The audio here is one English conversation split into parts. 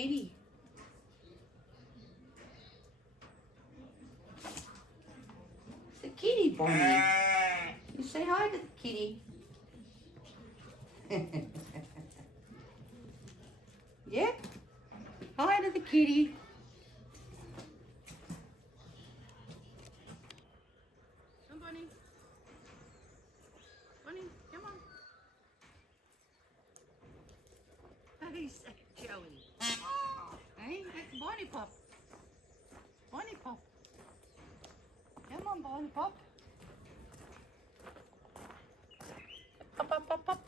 kitty. It's the kitty, Bonnie. You say hi to the kitty. Yeah? Hi to the kitty. Come, Bonnie. Bonnie, come on. Who's that, Joey? Hey, that's Bonnie Pop. Bonnie Pop. Come on, Bonnie Pop. Pop, pop, pop, pop.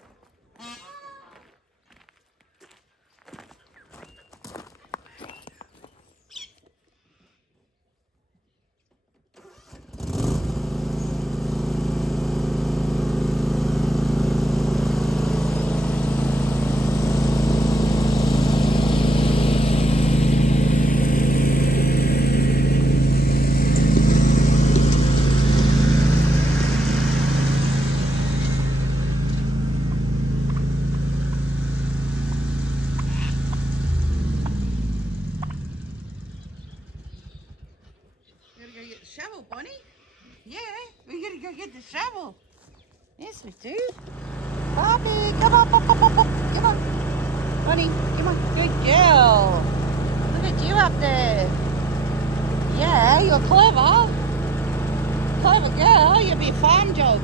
Shovel, Bonnie. Yeah, we gotta go get the shovel. Yes, we do. Bobby, come on, pop, pop, pop, pop. Come on. Bonnie, come on. Good girl. Look at you up there. Yeah, you're clever. Clever girl. You'll be a farm dog.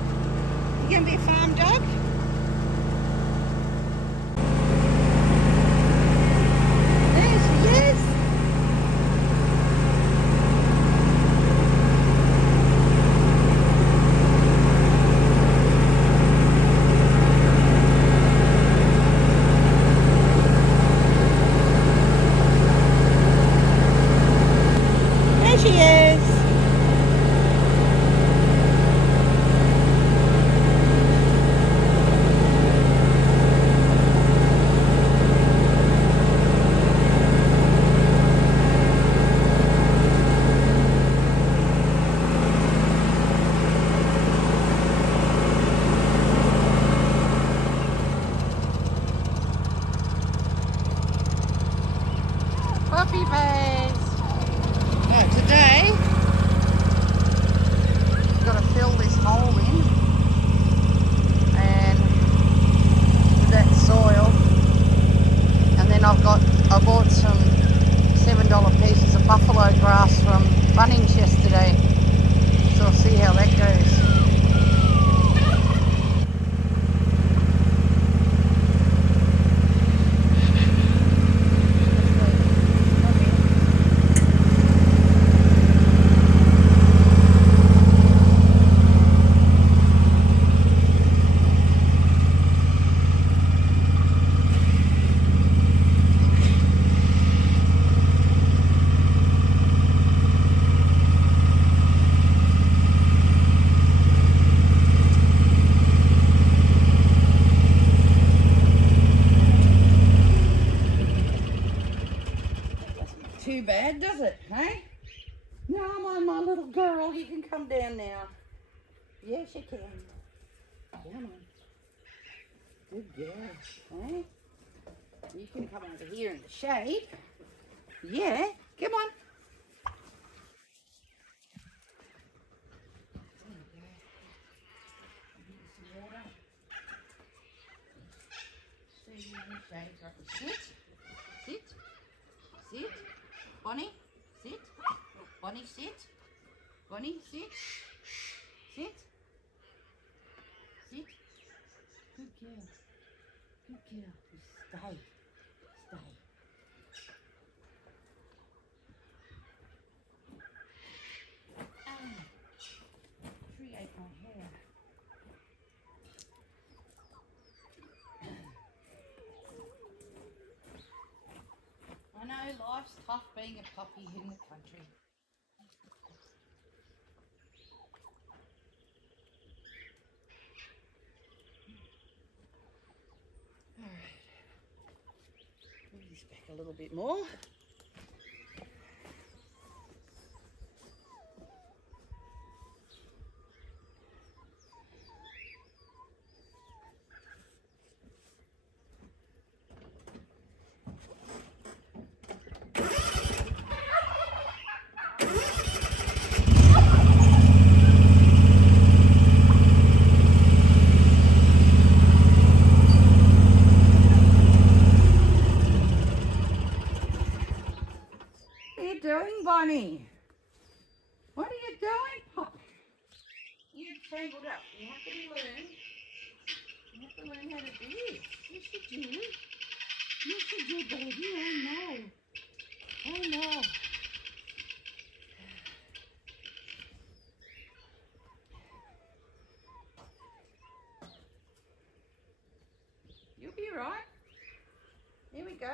You gonna be a farm dog? There she is. She is. Puppy face. Oh, today, you've got to fill this hole in and with that soil, and then I bought some $7 pieces of buffalo grass from Bunnings yesterday, so I'll see how that goes. Too bad, does it, hey? No, my little girl, you can come down now. Yes, you can. Come on. Good girl, hey? You can come over here in the shade. Yeah, come on. Sit in the shade, sit, sit, sit. Bonnie, sit. Bonnie, sit. Bonnie, sit. Sit. Sit. Good girl. Good girl. Stay. Stay. Tree ate my hair. I know life's tough being a puppy in the country. Alright. Move this back a little bit more. tangled up. You have to learn. You have to learn how to do this. Yes, you do. Yes, you do, baby. Oh, no. Oh, no. You'll be right. Here we go.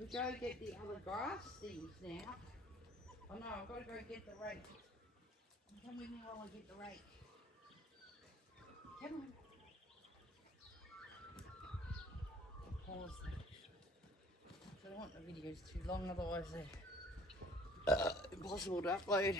We go get the other grass things now. Oh no, I've got to go get the rake. Come with me while I get the rake. Come on. Pause that. I don't want the videos too long, otherwise they're impossible to upload.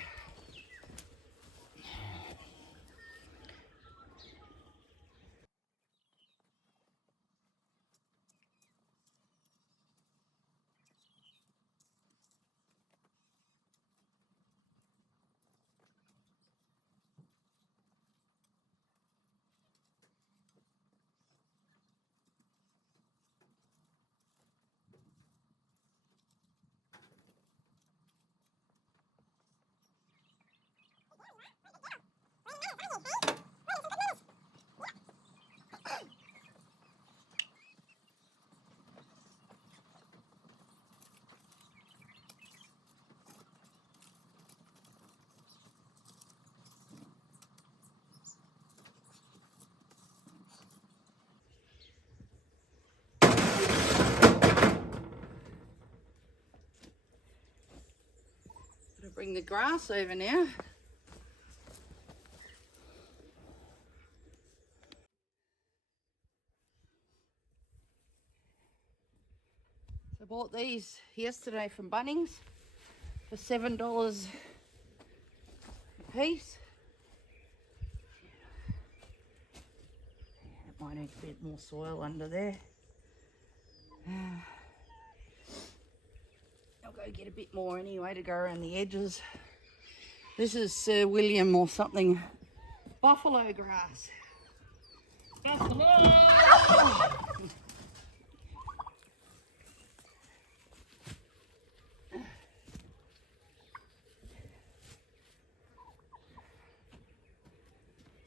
Bring the grass over now. So I bought these yesterday from Bunnings for $7 a piece. It might need a bit more soil under there. I'll go get a bit more anyway to go around the edges. This is Sir William or something. Buffalo grass. Buffalo!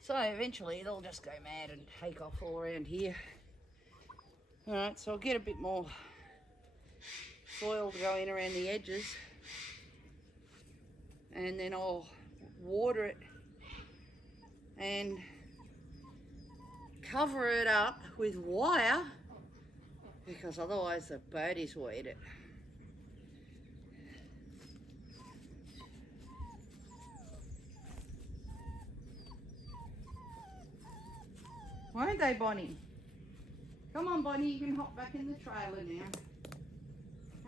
So eventually it'll just go mad and take off all around here. Alright, so I'll get a bit more soil to go in around the edges, and then I'll water it and cover it up with wire, because otherwise the birdies will eat it. Won't they, Bonnie? Come on, Bonnie, you can hop back in the trailer now.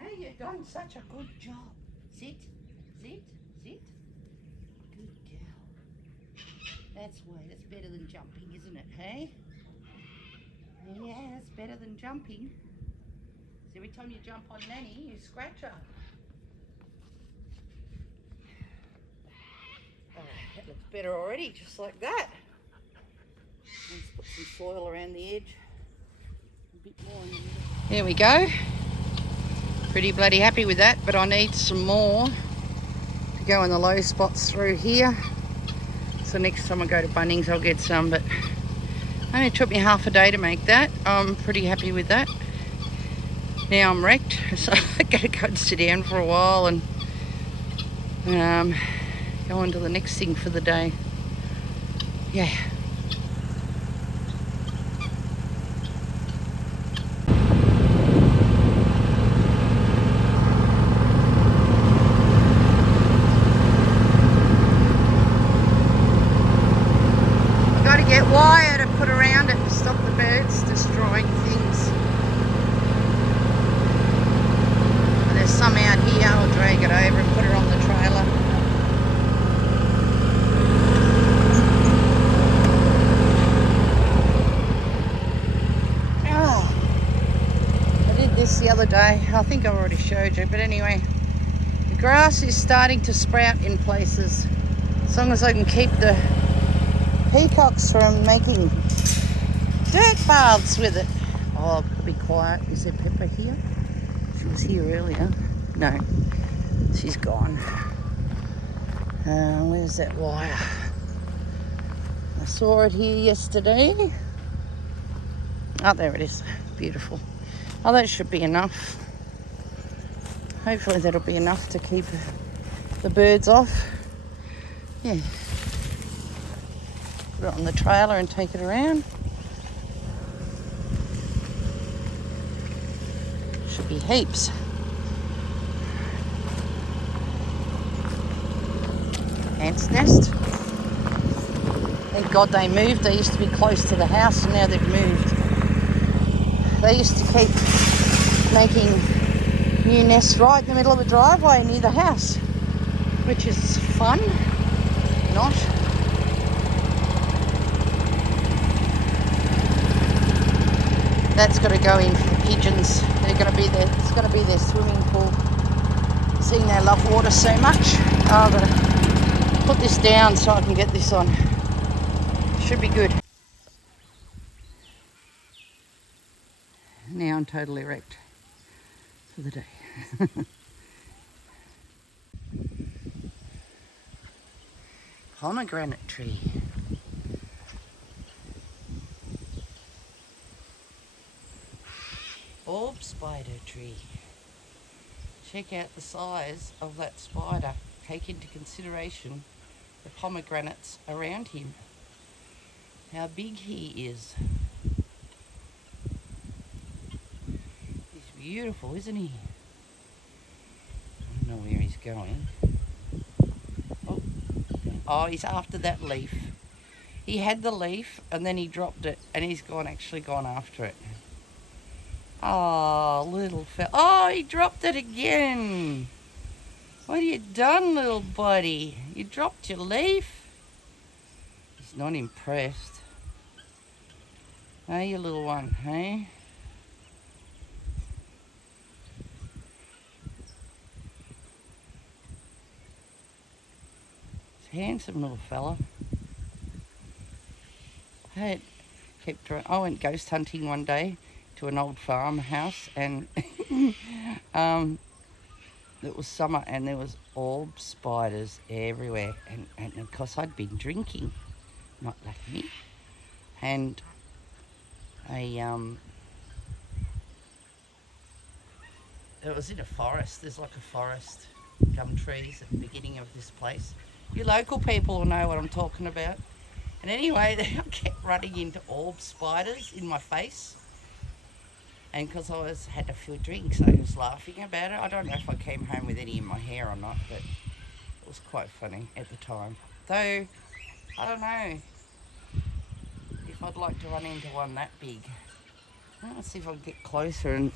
Hey, you've done such a good job. Sit, sit, sit. Good girl. That's why, that's better than jumping, isn't it, hey? Yeah, that's better than jumping. So every time you jump on Nanny, you scratch her. Oh, that looks better already, just like that. Let's put some soil around the edge. A bit more in the middle. There we go. Pretty bloody happy with that, but I need some more to go in the low spots through here. So next time I go to Bunnings I'll get some, but only took me half a day to make that. I'm pretty happy with that. Now I'm wrecked, so I gotta go and sit down for a while and go on to the next thing for the day. Yeah. I've got to get wire to put around it to stop the birds destroying things. And there's some out here. I'll drag it over and put it on the trailer. The other day, I think I already showed you, but anyway, the grass is starting to sprout in places, as long as I can keep the peacocks from making dirt baths with it. Oh, I've got to be quiet. Is there Pepper here? She was here earlier. No, she's gone. Where's that wire? I saw it here yesterday. Oh, there it is. Beautiful. Oh, that should be enough. Hopefully that'll be enough to keep the birds off. Yeah. Put it on the trailer and take it around. Should be heaps. Ants' nest. Thank God they moved. They used to be close to the house and now they've moved. They used to keep making new nests right in the middle of the driveway near the house, which is fun. Not. That's got to go in for the pigeons. They're going to be there. It's going to be their swimming pool. Seeing they love water so much. Oh, I've got to put this down so I can get this on. Should be good. Now I'm totally wrecked for the day. Pomegranate tree. Orb spider tree. Check out the size of that spider. Take into consideration the pomegranates around him. How big he is. Beautiful, isn't he? I don't know where he's going. Oh, he's after that leaf. He had the leaf and then he dropped it and he's actually gone after it. Oh, little fella. Oh, he dropped it again. What have you done, little buddy? You dropped your leaf? He's not impressed. Hey, you little one, hey? Handsome little fella. I went ghost hunting one day to an old farmhouse and it was summer and there was orb spiders everywhere and of course I'd been drinking, not like me, and it was in a forest. There's like a forest, gum trees at the beginning of this place. You local people will know what I'm talking about. And anyway, I kept running into orb spiders in my face. And because I had a few drinks, I was laughing about it. I don't know if I came home with any in my hair or not, but it was quite funny at the time. Though, I don't know if I'd like to run into one that big. Let's see if I can get closer and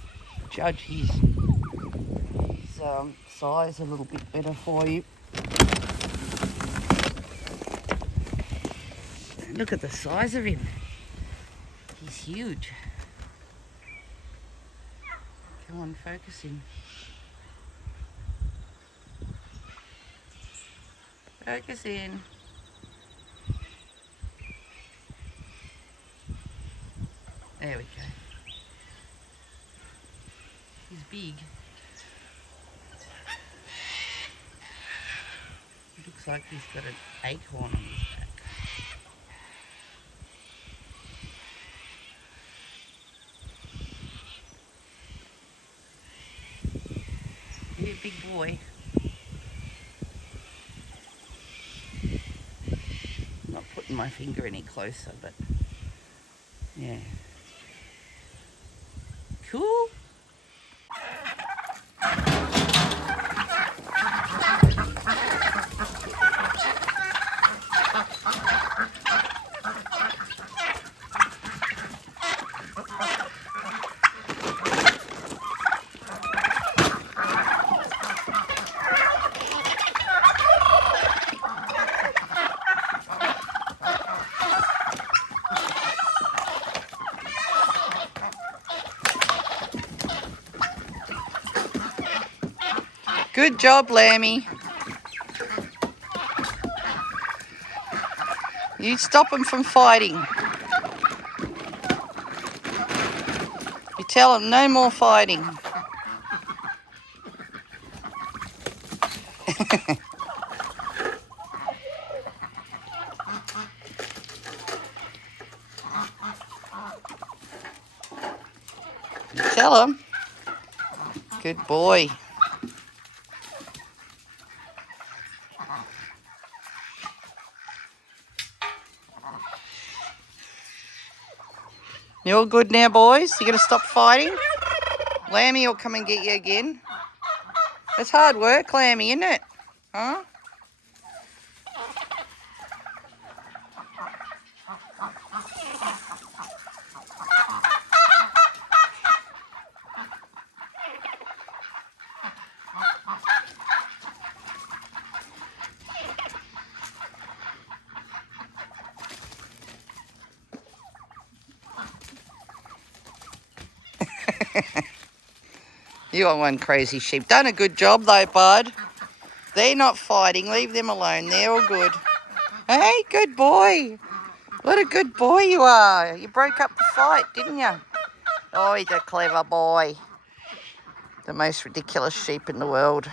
judge his size a little bit better for you. Look at the size of him. He's huge. Come on, focus in. Focus in. There we go. He's big. looks like he's got an acorn on his back. Yeah, big boy. Not putting my finger any closer, but yeah. Cool. Good job, Lambie. You stop them from fighting. You tell them no more fighting. You tell them. Good boy. You all good now, boys? You gonna stop fighting? Lambie will come and get you again. It's hard work, Lambie, isn't it? Huh? You are one crazy sheep. Done a good job though, bud. They're not fighting. Leave them alone. They're all good. Hey, good boy. What a good boy you are. You broke up the fight, didn't you? Oh, he's a clever boy. The most ridiculous sheep in the world.